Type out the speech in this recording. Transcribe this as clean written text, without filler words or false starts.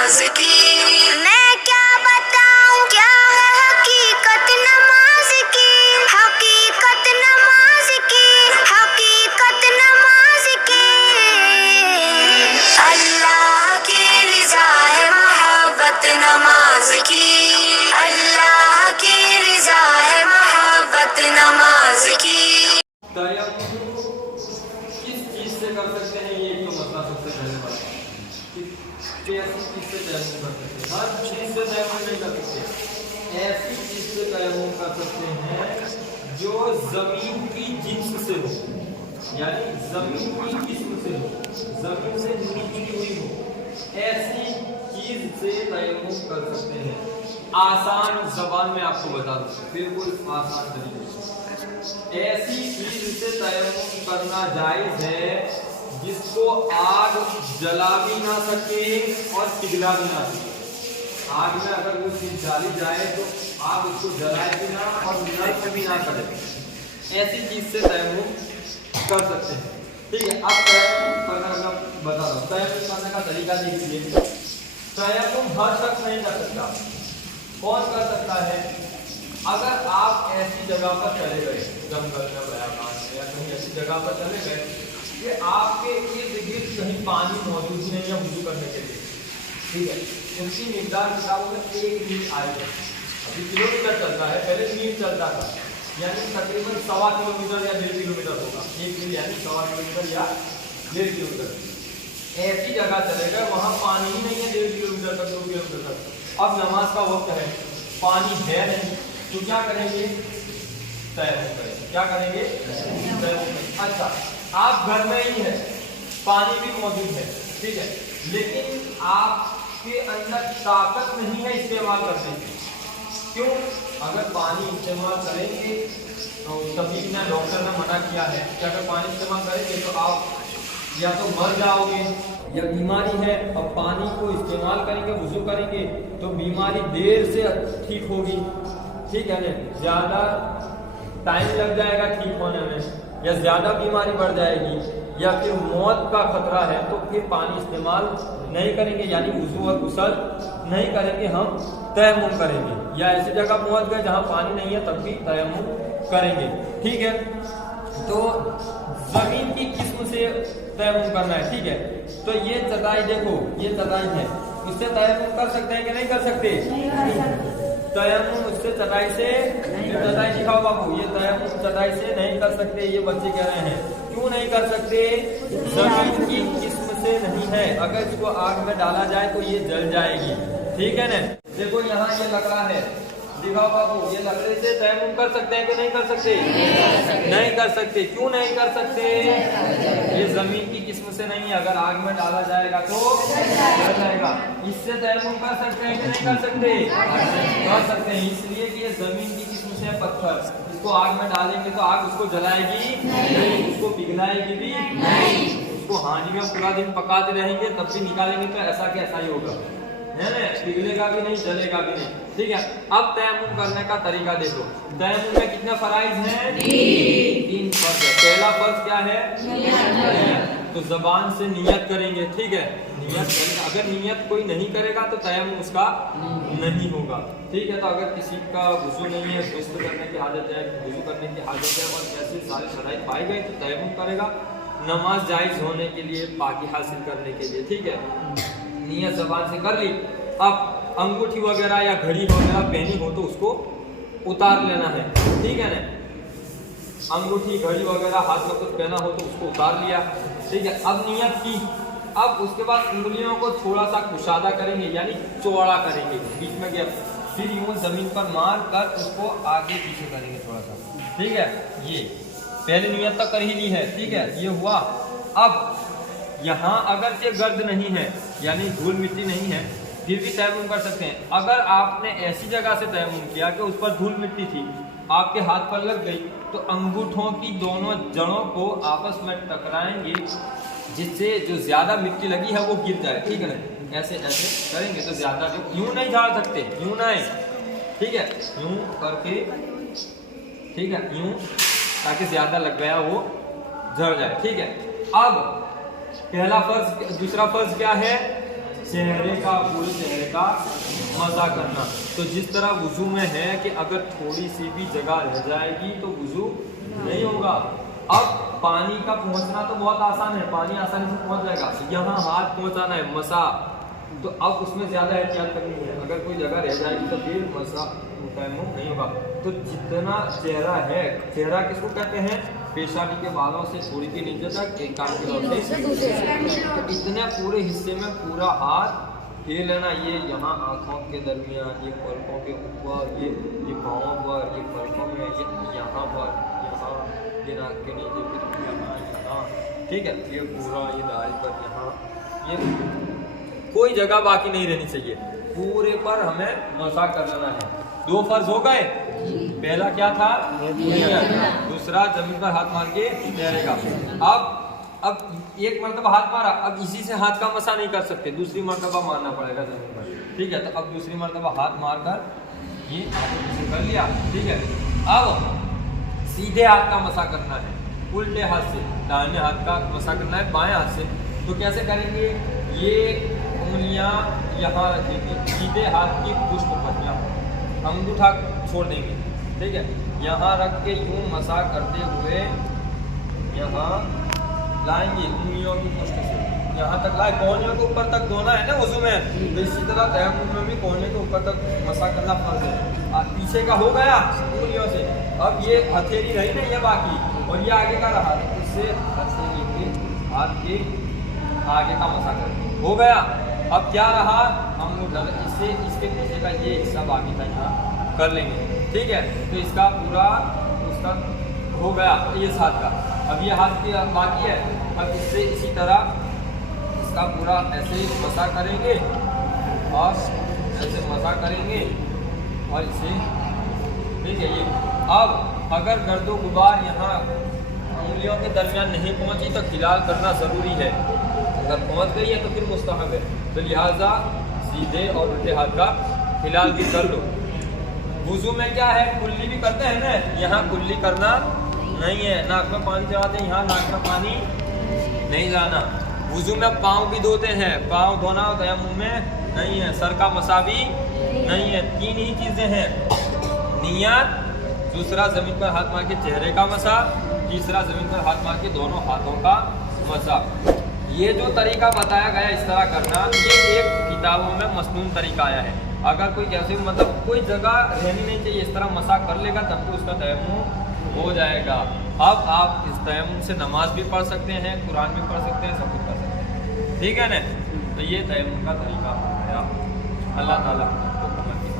नमाज की। मैं क्या बताऊं क्या है हकीकत नमाज की, हकीकत नमाज की, हकीकत नमाज की। अल्लाह की रिज़ा है मोहब्बत नमाज की, अल्लाह की रिज़ा है मोहब्बत नमाज की। तयम्मुम किस चीज से कर सकते हैं, ये तो मतलब सबसे पहले बात कि ऐसी चीज से तयम्मुम कर सकते हैं। हर चीज से तयम्मुम नहीं कर सकते, ऐसी चीज से तयम्मुम कर सकते हैं जो जमीन की जिस्म से हो, यानी जमीन की जिस्म से हो, जमीन से निकली हुई हो, ऐसी चीज से तयम्मुम कर सकते हैं। आसान जबान में आपको बता दूं, बिल्कुल आसान तरीके से ऐसी चीज से तयम्मुम करना जायज है जिसको आग जला भी ना सके और पिघला भी ना सके। आग में अगर वो चीज डाली जाए तो आग उसको जलाए भी ना और नष्ट भी ना करे, ऐसी चीज से तयम्मुम कर सकते हैं। ठीक है, अब तयम्मुम करने का बता रहा हूँ। तयम्मुम करने का तरीका देखिए, तयम्मुम हर शख्स नहीं कर सकता। कौन कर सकता है? अगर आप ऐसी जगह पर चले गए, जंगल में, बयाबान में या कहीं ऐसी जगह पर चले गए कि आपके इर्द गिर्द कहीं पानी मौजूद ही नहीं है वुज़ू करने के लिए, ठीक है, उनकी मिकदार किताबों में 1 मील आई है। अभी किलोमीटर चलता है, पहले मील चलता था, यानी तकरीबन 1.25 किलोमीटर या 1.5 किलोमीटर होगा। 1 मील यानी 1.25 किलोमीटर या 1.5 किलोमीटर। ऐसी जगह चले गए वहाँ पानी ही नहीं है 1.5 किलोमीटर तक, 2 किलोमीटर तक। अब नमाज का वक्त है, पानी है नहीं, तो क्या करेंगे? तयम्मुम करेंगे। क्या करेंगे? तयम्मुम। अच्छा, आप घर में ही हैं, पानी भी मौजूद है, ठीक है, लेकिन आपके अंदर ताकत नहीं है इस्तेमाल करने की। क्यों? अगर पानी इस्तेमाल करेंगे तो तभी ना डॉक्टर ने मना किया है कि अगर पानी इस्तेमाल करेंगे तो आप या तो मर जाओगे या बीमारी है, और पानी को इस्तेमाल करेंगे, वुज़ू करेंगे तो बीमारी देर से ठीक होगी, ठीक है ना, ज़्यादा टाइम लग जाएगा ठीक होने में, या ज़्यादा बीमारी बढ़ जाएगी, या फिर मौत का खतरा है, तो फिर पानी इस्तेमाल नहीं करेंगे, यानी वुज़ू और गुस्ल नहीं करेंगे, हम तयम्मुम करेंगे। या ऐसी जगह पहुंच गए जहां पानी नहीं है तब भी तयम्मुम करेंगे, ठीक है। तो जमीन की किस्म से तयम्मुम करना है, ठीक है। तो ये चटाई देखो, ये चटाई है, इससे तयम्मुम कर सकते हैं कि नहीं कर सकते? तयम्मुम उससे चटाई से, चटाई दिखाओ बाबू, ये तयम्मुम चटाई से नहीं कर सकते, ये बच्चे कह रहे हैं। क्यों नहीं कर सकते? जमीन की किस्म से नहीं है, अगर इसको आग में डाला जाए तो ये जल जाएगी, ठीक है ना। देखो यहाँ ये लकड़ा है, दिखाओ बाबू, ये लकड़े से तयम्मुम कर सकते हैं कि नहीं कर सकते? नहीं कर सकते। क्यों नहीं कर सकते? ये जमीन की किस्म से नहीं है, अगर आग में डाला जाएगा तो जल जाएगा। इससे तयम्मुम कर सकते हैं कि नहीं कर सकते? कर सकते हैं, इसलिए कि ये जमीन की किस्म से है, पत्थर, इसको आग में डालेंगे तो आग उसको जलाएगी नहीं, उसको पिघलाएगी भी नहीं, उसको हांडी में पूरा दिन पकाते रहेंगे तब भी निकालेंगे तो ऐसा कि ऐसा ही होगा, है ना, पिघलेगा भी नहीं, जलेगा भी नहीं, ठीक है। अब तयम्मुम करने का तरीका देखो। तयम्मुम में कितने फराइज हैं? 3 फर्ज है। पहला फर्ज क्या है? तो जबान से नियत करेंगे, ठीक है, नियत करेंगे। अगर नियत कोई नहीं करेगा तो तयम्मुम उसका नहीं होगा, ठीक है। तो अगर किसी का वुज़ू नहीं है, गुस्ल करने की आदत है, वुज़ू करने की आदत है और ऐसे सारे शराइत पाई गए तो तयम्मुम करेगा, नमाज जायज होने के लिए, पाकी हासिल करने के लिए, ठीक है। नियत जबान से कर ली। अब अंगूठी वगैरह या घड़ी वगैरह पहनी हो तो उसको उतार लेना है, ठीक है ना। अंगूठी, घड़ी वगैरह हाथ में कुछ पहना हो तो उसको उतार लिया, ठीक है। अब नियत की, अब उसके बाद उंगलियों को थोड़ा सा कुशादा करेंगे, यानी चौड़ा करेंगे, बीच में गैप, फिर यूं जमीन पर मार कर उसको आगे पीछे करेंगे थोड़ा सा, ठीक है। ये पहले नियत तक कर ही ली है, ठीक है, ये हुआ। अब यहाँ अगर से गर्द नहीं है, यानी धूल मिट्टी नहीं है, फिर भी तयम्मुम कर सकते हैं। अगर आपने ऐसी जगह से तयम्मुम किया कि उस पर धूल मिट्टी थी, आपके हाथ पर लग गई, तो अंगूठों की दोनों जड़ों को आपस में टकराएंगे, जिससे जो ज्यादा मिट्टी लगी है वो गिर जाए, ठीक है ना। ऐसे ऐसे करेंगे तो ज्यादा, जो यूं नहीं झाड़ सकते, यूं नहीं, ठीक है, यूं करके, ठीक है, यूं, ताकि ज्यादा लग गया वो झड़ जाए, ठीक है। अब पहला फर्ज, दूसरा फर्ज क्या है? चेहरे का, पूरे चेहरे का मसा करना। तो जिस तरह वुजू में है कि अगर थोड़ी सी भी जगह रह जाएगी तो वुजू नहीं होगा। अब पानी का पहुंचना तो बहुत आसान है, पानी आसानी से पहुंच जाएगा। यहाँ हाथ पहुंचाना है, मसा, तो अब उसमें ज़्यादा एहतियात करनी है। अगर कोई जगह रह जाएगी तो फिर मसा तयम्मुम नहीं होगा। तो जितना चेहरा है, चेहरा किसको कहते हैं? पेशानी के बालों से थोड़ी के नीचे तक एक कान की रोड से तो इतने पूरे हिस्से में पूरा हाथ हिल लेना। ये यहाँ आँखों के दरमियान, ये पलकों के ऊपर, ये पाँव पर, ये पलकों में, ये यहाँ पर, यहाँ, ये नाक के नीचे, फिर यहाँ, ठीक है, ये पूरा, ये दाढ़ी पर, यहाँ, ये कोई जगह बाकी नहीं रहनी चाहिए, पूरे पर हमें मसा कर लेना है। 2 फर्ज हो गए। पहला क्या था? दूसरा जमीन पर हाथ मार के तैरेगा। अब एक मरतबा हाथ मारा, अब इसी से हाथ का मसा नहीं कर सकते, दूसरी मरतबा मारना पड़ेगा जमीन पर, ठीक है। तो अब दूसरी मरतबा हाथ मार कर ये कर लिया, ठीक है। अब सीधे हाथ का मसा करना है, उल्टे हाथ से, दाहिने हाथ का मसा करना है बाएं हाथ से। तो कैसे करेंगे? ये उंगलियां यहाँ रखेंगे, सीधे हाथ की पुष्प पत्तियाँ, अंगूठा छोड़ देंगे, ठीक है। यहाँ रख के यूं मसा करते हुए यहाँ लाएंगे उंगलियों की पुष्प से, यहाँ तक लाए, कोहनियों के ऊपर तक धोना है ना वुज़ू में, तो इसी तरह तयम्मुम में भी कोहने के ऊपर तक मसा करना फर्ज है। पीछे का हो गया उंगलियों से, अब ये हथेली रही ना, ये बाकी, और ये आगे का रहा, इससे हाथ के आगे का मसा कर हो गया। अब क्या रहा? अंगूठा, इससे इसके पीछे का ये हिस्सा बाकी था, यहाँ कर लेंगे, ठीक है। तो इसका पूरा उसका हो गया ये हाथ का। अब ये हाथ की बाकी है, अब इससे इसी तरह इसका पूरा ऐसे मसा करेंगे और ऐसे मसा करेंगे और इसे, ठीक है। ये अब अगर गर्दो गुबार यहाँ उंगलियों के दरमियान नहीं पहुँची तो खिलाल करना ज़रूरी है, अगर पहुँच गई है तो फिर मुस्तहब है। तो लिहाजा सीधे और उल्टे हाथ का खिलाल भी कर लो। वुज़ू में क्या है? कुल्ली भी करते हैं ना, यहाँ कुल्ली करना नहीं है, नाक में पानी चढ़ाते हैं, यहाँ नाक में पानी नहीं लाना। वुज़ू में पाँव भी धोते हैं, पाँव धोना तयम्मुम में नहीं है, सर का मसा भी नहीं है। 3 ही चीज़ें हैं, नियत, दूसरा ज़मीन पर हाथ मार के चेहरे का मसा, तीसरा ज़मीन पर हाथ मार के दोनों हाथों का मसा। ये जो तरीका बताया गया इस तरह करना, ये एक किताबों में मसनून तरीका आया है। अगर कोई जैसे मतलब कोई जगह रहनी नहीं चाहिए, इस तरह मसा कर लेगा तब तो उसका तयम्मुम हो जाएगा। अब आप इस तयम्मुम से नमाज भी पढ़ सकते हैं, कुरान भी पढ़ सकते हैं, सब कुछ कर सकते हैं, ठीक है ना। तो ये तयम्मुम का तरीका हो गया। अल्लाह ताला आपको कमर की